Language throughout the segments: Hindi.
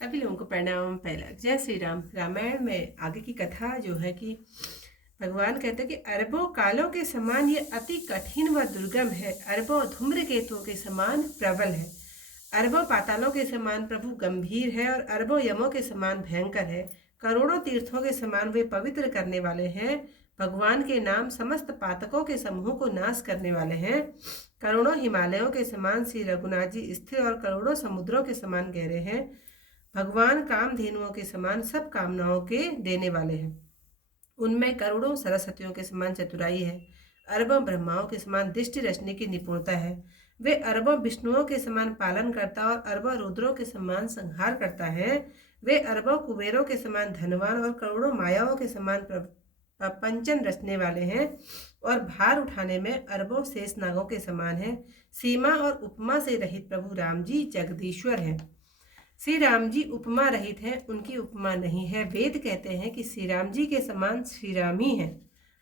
सभी लोगों को प्रणाम। पहला जय श्री राम। रामायण में आगे की कथा जो है कि भगवान कहते हैं कि अरबों कालों के समान ये अति कठिन व दुर्गम है, अरबों धूम्रकेतुओं के समान प्रबल है, अरबों पातालों के समान प्रभु गंभीर है और अरबों यमों के समान भयंकर है। करोड़ों तीर्थों के समान वे पवित्र करने वाले हैं। भगवान के नाम समस्त पातकों के समूह को नाश करने वाले हैं। करोड़ों हिमालयों के समान श्री रघुनाथ जी स्थिर और करोड़ों समुद्रों के समान गहरे हैं। भगवान कामधेनुओं के समान सब कामनाओं के देने वाले हैं। उनमें करोड़ों सरस्वतियों के समान चतुराई है, अरबों ब्रह्माओं के समान दृष्टि रचने की निपुणता है। वे अरबों विष्णुओं के समान पालन करता और अरबों रुद्रों के समान संहार करता है। वे अरबों कुबेरों के समान धनवान और करोड़ों मायाओं के समान प्रपंचन रचने वाले हैं और भार उठाने में अरबों शेषनागों के समान है। सीमा और उपमा से रहित प्रभु राम जी जगदीश्वर हैं। श्री राम जी उपमा रहित हैं, उनकी उपमा नहीं है। वेद कहते हैं कि श्री राम जी के समान श्री राम ही हैं।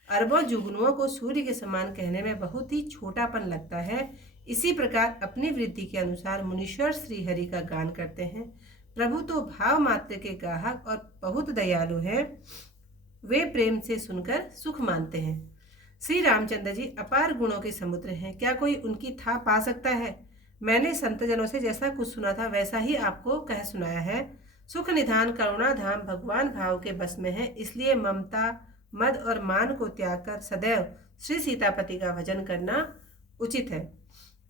अरबों जुगनुओं को सूर्य के समान कहने में बहुत ही छोटापन लगता है। इसी प्रकार अपनी वृद्धि के अनुसार मुनीश्वर श्री हरि का गान करते हैं। प्रभु तो भाव मात्र के गाहक और बहुत दयालु हैं। वे प्रेम से सुनकर सुख मानते हैं। श्री रामचंद्र जी अपार गुणों के समुद्र हैं, क्या कोई उनकी था पा सकता है। मैंने संतजनों से जैसा कुछ सुना था वैसा ही आपको कह सुनाया है। सुख निधान करुणा धाम भगवान भाव के बस में है, इसलिए ममता मद और मान को त्याग कर सदैव श्री सीतापति का भजन करना उचित है।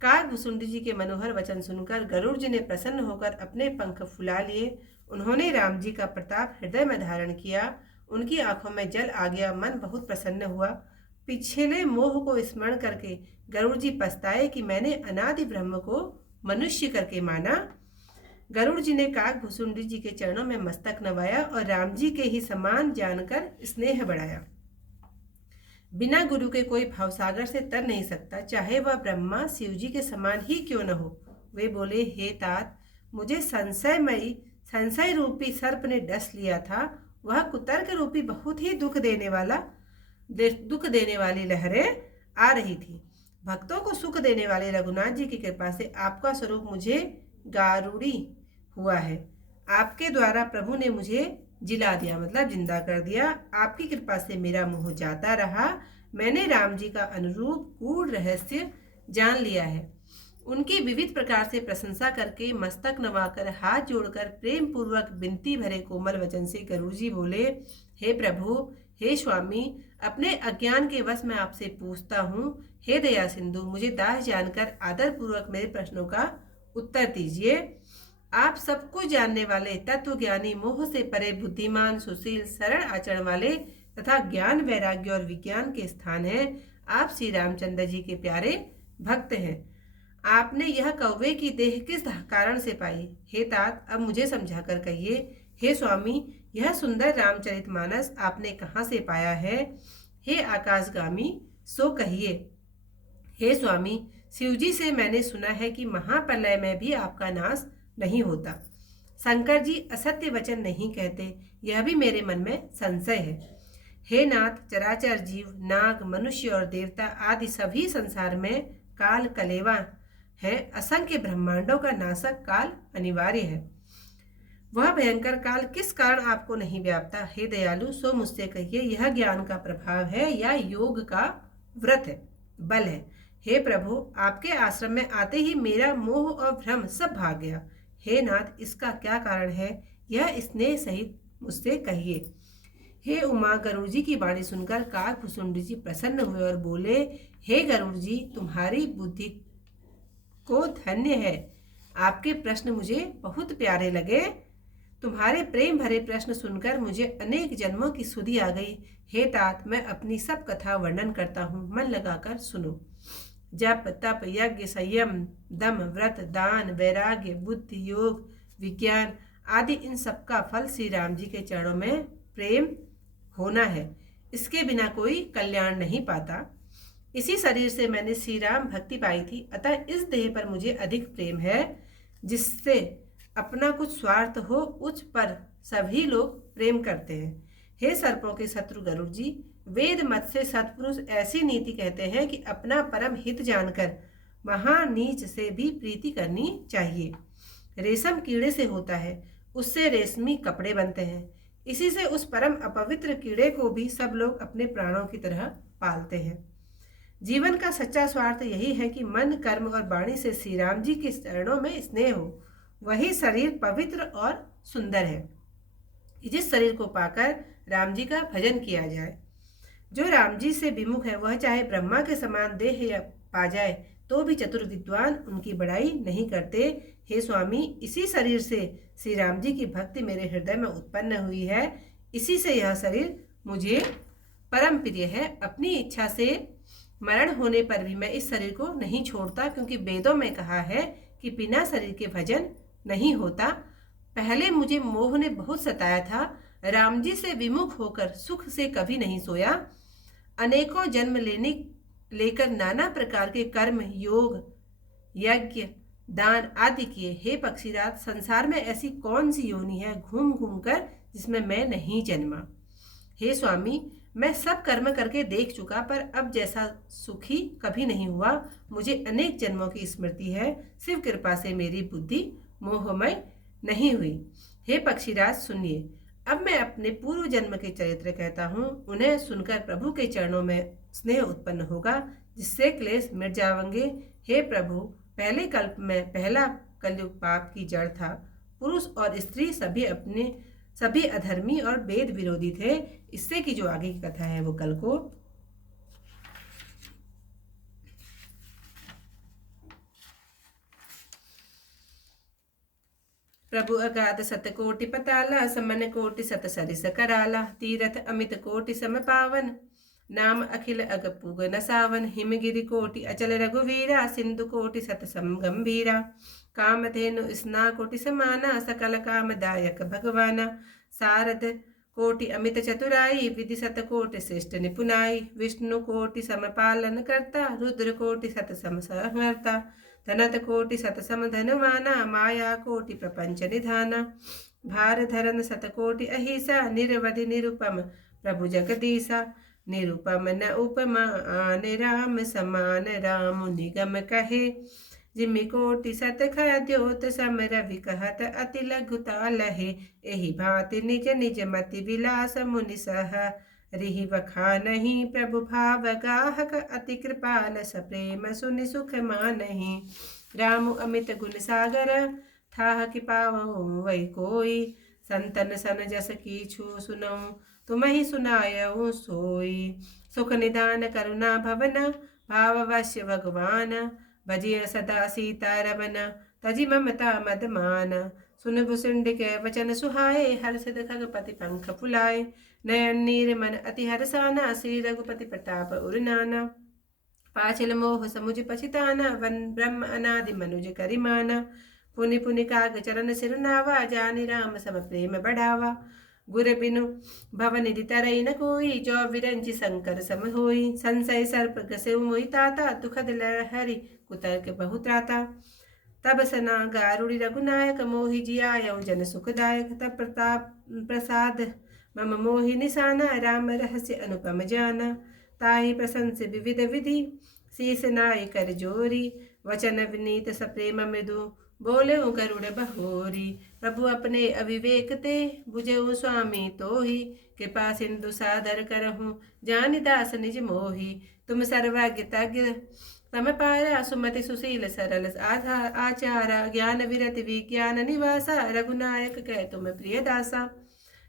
काकभुसुंडी जी के मनोहर वचन सुनकर गरुड़ जी ने प्रसन्न होकर अपने पंख फुला लिए। उन्होंने राम जी का प्रताप हृदय में धारण किया। उनकी आंखों में जल आ गया, मन बहुत प्रसन्न हुआ। पिछले मोह को स्मरण करके गरुड़ जी पछताए कि मैंने अनादि ब्रह्म को मनुष्य करके माना। गरुड़ जी ने काकभुसुंडी जी के चरणों में मस्तक नवाया और राम जी के ही समान जानकर स्नेह बढ़ाया। बिना गुरु के कोई भवसागर से तर नहीं सकता, चाहे वह ब्रह्मा शिव जी के समान ही क्यों न हो। वे बोले, हे तात, मुझे संशय रूपी सर्प ने डस लिया था। वह कुतर्क रूपी बहुत ही दुख देने वाली लहरें आ रही थी। भक्तों को सुख देने वाले रघुनाथ जी की कृपा से आपका स्वरूप मुझे गारूड़ी हुआ है। आपके द्वारा प्रभु ने मुझे जिला दिया, मतलब जिंदा कर दिया। आपकी कृपा से मेरा मोह जाता रहा। मैंने राम जी का अनुरूप गूढ़ रहस्य जान लिया है। उनकी विविध प्रकार से प्रशंसा करके मस्तक नवाकर हाथ जोड़कर प्रेम पूर्वक विनती भरे कोमल वचन से गरुड़ जी बोले, हे प्रभु, हे स्वामी, अपने अज्ञान के वश में आपसे पूछता हूँ। हे दया सिंधु, मुझे दास जानकर आदर पूर्वक मेरे प्रश्नों का उत्तर दीजिए। आप सब कुछ जानने वाले तत्व ज्ञानी, मोह से परे बुद्धिमान, सुशील, सरल आचरण वाले तथा ज्ञान वैराग्य और विज्ञान के स्थान हैं। आप श्री रामचंद्र जी के प्यारे भक्त हैं। आपने यह कौवे की देह किस कारण से पाई। हे तात, अब मुझे समझाकर कहिए। हे स्वामी, यह सुंदर रामचरितमानस आपने कहाँ से पाया है। हे आकाशगामी, सो कहिए। हे स्वामी, शिवजी से मैंने सुना है कि महाप्रलय में भी आपका नाश नहीं होता। शंकर जी असत्य वचन नहीं कहते, यह भी मेरे मन में संशय है। हे नाथ, चराचर जीव, नाग, मनुष्य और देवता आदि सभी संसार में काल कलेवा है। असंख्य ब्रह्मांडों का नाशक काल अनिवार्य है। वह भयंकर काल किस कारण आपको नहीं व्यापता। हे दयालु, सो मुझसे कहिए, यह ज्ञान का प्रभाव है या योग का व्रत है, बल है। हे प्रभु, आपके आश्रम में आते ही मेरा मोह और भ्रम सब भाग गया। हे नाथ, इसका क्या कारण है, यह स्नेह सहित मुझसे कहिए। हे उमा, गरुड़ जी की वाणी सुनकर काकभुसुंडी जी प्रसन्न हुए और बोले, हे गरुड़ जी, तुम्हारी बुद्धि को धन्य है। आपके प्रश्न मुझे बहुत प्यारे लगे। तुम्हारे प्रेम भरे प्रश्न सुनकर मुझे अनेक जन्मों की सुधि आ गई। हे तात, मैं अपनी सब कथा वर्णन करता हूँ, मन लगाकर सुनो। जप, तप, यज्ञ, संयम, दम, व्रत, दान, वैराग्य, बुद्धि, योग, विज्ञान आदि इन सब का फल श्री राम जी के चरणों में प्रेम होना है। इसके बिना कोई कल्याण नहीं पाता। इसी शरीर से मैंने श्री राम भक्ति पाई थी, अतः इस देह पर मुझे अधिक प्रेम है। जिससे अपना कुछ स्वार्थ हो, उस पर सभी लोग प्रेम करते हैं। हे सर्पों के शत्रु गरुड़ जी, वेद मत से सत्पुरुष ऐसी नीति कहते हैं कि अपना परम हित जानकर महानीच से भी प्रीति करनी चाहिए। रेशम कीड़े से होता है, उससे रेशमी कपड़े बनते हैं। इसी से उस परम अपवित्र कीड़े को भी सब लोग अपने प्राणों की तरह पालते हैं। जीवन का सच्चा स्वार्थ यही है कि मन, कर्म और वाणी से श्री राम जी के चरणों में स्नेह हो। वही शरीर पवित्र और सुंदर है, जिस शरीर को पाकर राम जी का भजन किया जाए। जो राम जी से विमुख है वह चाहे ब्रह्मा के समान देह या पा जाए तो भी चतुर विद्वान उनकी बड़ाई नहीं करते। हे स्वामी, इसी शरीर से श्री राम जी की भक्ति मेरे हृदय में उत्पन्न हुई है। इसी से यह शरीर मुझे परम प्रिय है। अपनी इच्छा से मरण होने पर भी मैं इस शरीर को नहीं छोड़ता, क्योंकि वेदों में कहा है कि बिना शरीर के भजन नहीं होता। पहले मुझे मोह ने बहुत सताया था। राम जी से विमुख होकर सुख से कभी नहीं सोया। अनेकों जन्म लेकर नाना प्रकार के कर्म, योग, यज्ञ, दान आदि किए। हे पक्षीराज, संसार में ऐसी कौन सी योनि है घूम घूम कर जिसमें मैं नहीं जन्मा। हे स्वामी, मैं सब कर्म करके देख चुका, पर अब जैसा सुखी कभी नहीं हुआ। मुझे अनेक जन्मों की स्मृति है। शिव कृपा से मेरी बुद्धि मोहमय नहीं हुई। हे पक्षीराज, सुनिए, अब मैं अपने पूर्व जन्म के चरित्र कहता हूँ। उन्हें सुनकर प्रभु के चरणों में स्नेह उत्पन्न होगा, जिससे क्लेश मिट जाएंगे। हे प्रभु, पहले कल्प में पहला कलयुग पाप की जड़ था। पुरुष और स्त्री सभी अधर्मी और वेद विरोधी थे। इससे की जो आगे की कथा है वो कल को। प्रभु अगाध सतकोटि पताला, समन कोटि सत सरिस कराला। तीरथ अमित कोटि सम पावन, नाम अखिल अग पुग न सावन। हिमगिरि कोटि अचल रघुवीरा, सिंधु कोटि सत सम गंभीरा। कामधेनु स्ना कोटि समाना, सकल कामदायक भगवाना। सारद कोटि अमित चतुराई, विधि सत कोटि श्रेष्ठ निपुनाई। विष्णु कोटि सम पालन करता, रुद्र कोटि सत सम संहर्ता। धनत कोटि सत सम धनवाना, माया कोटि प्रपंच निधाना। भार धरन सत कोटि अहिसा, निरवधि निरुपम प्रभु जगदीसा। निरुपम न उपमा आन राम समान, राम निगम कहे। जिमि कोटि सत खद्योत, सम रवि कहत अति लघुता लहे। एहि भांति निज निज मति विलास, मुनि सह रिहि बखानहि। प्रभु भाव गाहक अति कृपाल, सप्रेम सुनि सुख मानहि। राम अमित गुण सागर, थाह कि पावहुँ वै कोई। संतन सन जस कीछू सुनऊँ, तुम्हि सुनायऊँ सोई। सुख निदान करुणा भवन, भाववश्य भगवान। भजिय सदा सीता रमन, तजि ममता मद मान। सुन भुसुंड के वचन सुहाए, हर्षित खगपति पंख फुलाए। नयन नीर मन अति हरसाना, श्री रघुपति प्रताप उरनाना। पाछिल मोह समुझ पछिताना, वन ब्रह्म अनादि मनुज करिमाना। पुनि पुनि काग चरण सिर नावा, जानि राम सम प्रेम बढ़ावा। गुर बिनु भवनिधि तरई न कोई, जो विरंचि शंकर सम होई। संशय सर्प गसेउ मोहि ताता, दुखद लहरि कुतर्क बहु त्राता। तब सना गारुड़ि रघुनायक, मोहि जियायऊ जन सुखदायक। तब प्रताप प्रसाद मम मोहि निशाना, राम रहस्य अनुपम जाना। ताहि प्रशंस विविध विधि, शीस नाई कर जोरी। वचन विनीत सप्रेम मृदु, बोले गरुड़ बहोरी। प्रभु अपने अविवेक ते, बुझेऊ स्वामी तोहि। कृपा सिंधु सादर करहूँ, जानि दास निज मोहि। तुम सर्वज्ञ तज्ञ तम पारा, सुमति सुशील सरल आचारा। ज्ञान विरति विज्ञान निवासा, रघुनायक कह तुम प्रिय दासा।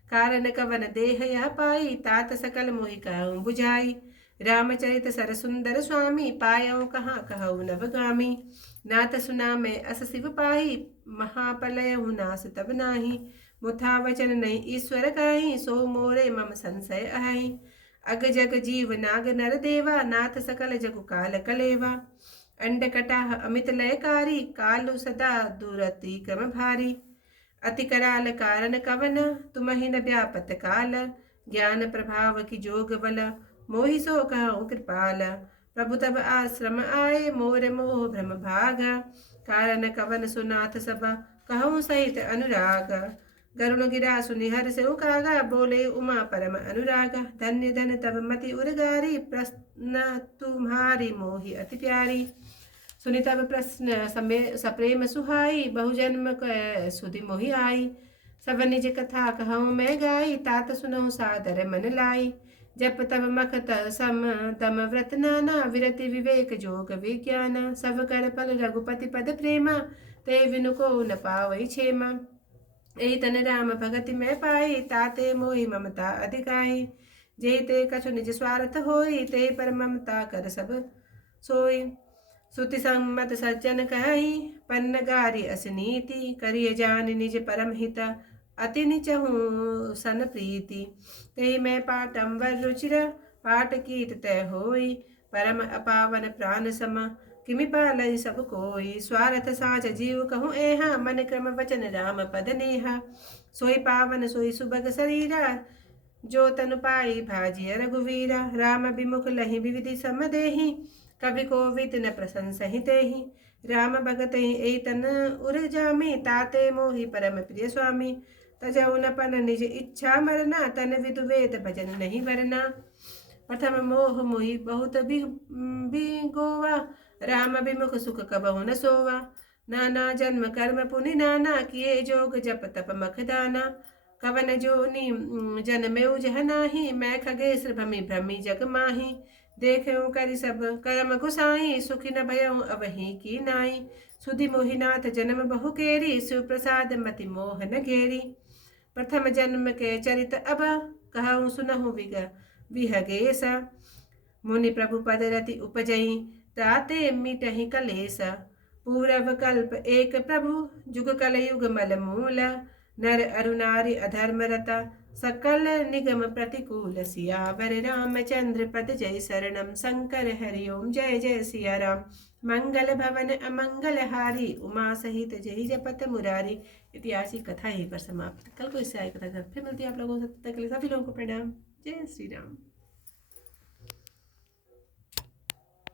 कारण कवन देह यह पाई, तात सकल मोहि कहूँ बुझाई। रामचरित सर सुंदर स्वामी, पायऊ कहाँ कहऊ नवगामी। नाथ सुना में अस शिव पाही, महाप्रलय नास तब नाही। मुथा वचन नहीं ईश्वर काहि, सो मोरे मम संशय अहि। अग जग जीव नाग नर देवा, नाथ सकल जगु काल कलेवा। अंड कटाह अमित लयकारी, कालु सदा दुरति क्रम भारी। अति कराल कारण कवन, तुमहि न व्यापत काल। ज्ञान प्रभाव की जोग बल, मोहि सो कहूँ कृपाल। प्रभु तब आश्रम आए, मोर मोह भ्रम भागा। कारण कवन सुनाथ सब, कहूँ सहित अनुराग। गरुण गिरा सुनि हर्ष कागा, बोले उमा परम अनुरागा। धन्य धन तब मति उर्गारी, प्रश्न तुम्हारी मोहि अति प्यारी। सुनि तब प्रश्न सप्रेम सुहाई, बहुजन्म सुधि मोहि आई। सब निज कथा कहूँ मैं गाई, तात सुनहु सादर मन लाई। जप तब मखत सम तम व्रत नाना, विरति विवेक जोग विज्ञान। सब कर पल रघुपति पद प्रेमा, ते विनु को न पावई क्षेमा। एहि तन राम भगति में पाई, ताते मोहि ममता अधिकाई। जेहि ते कछु निज स्वार्थ होई, ते पर ममता कर सब सोई। सुति सम्मत सज्जन कहि, पन्न गारी असनीति। करिय जान निज परम हित, अति निचहु सन प्रीति। तेहि मैं पाटम वर रुचिर, पाट कीत तय होई। परम अपावन प्राण सम, किमि पालई सब कोई। स्वार्थ साझ जीव कहूँ एहा, मन क्रम वचन राम पद नेहा। सोई पावन सोई सुभग शरीरा, जो तनु पाई भाजिय रघुवीरा। राम विमुख लहि विविधि सम देहि, कवि कोविद न प्रशंसहि तेहि। राम भगत एहि तन उर जामी, ताते मोहि परम प्रिय स्वामी। तजौ न पन निज इच्छा मरना, तन विदु वेद भजन नहीं वरना। प्रथम मोह मोहि बहुत बिगोवा, राम विमुख सुख कबहु न सोवा। नाना जन्म कर्म पुनि नाना, किए जोग जप तप मख दाना। कवन जोनि जन्मेउ जह नाही, मैं खगेश्वर भमि भ्रमि जग माही। देखऊँ करि सब कर्म गुसाई, सुखि न भयऊँ अवहि की नाई। सुधि मोहिनाथ जन्म बहु केरी, शिव प्रसाद मति मोह न घेरी। प्रथम जन्म के चरित अब, कहूँ सुनहु विहगेश। मुनि प्रभु पद रति उपजई, ताते मिटहि कलेश। पूरब कल्प एक प्रभु, जुग कलयुग मल मूल। नर अरु नारी अधर्म रता, सकल निगम प्रतिकूल। सियावर रामचंद्र पद जय शरणम, शंकर हरि ओम जय जय सिया राम। मंगल भवन अमंगल हारी, उमा सहित जय जपत मुरारी। इतिहास की कथा यहीं पर समाप्त। कल को इससे आए कथा फिर मिलती है आप लोगों से, तब तक के लिए सभी लोगों को प्रणाम। जय श्री राम।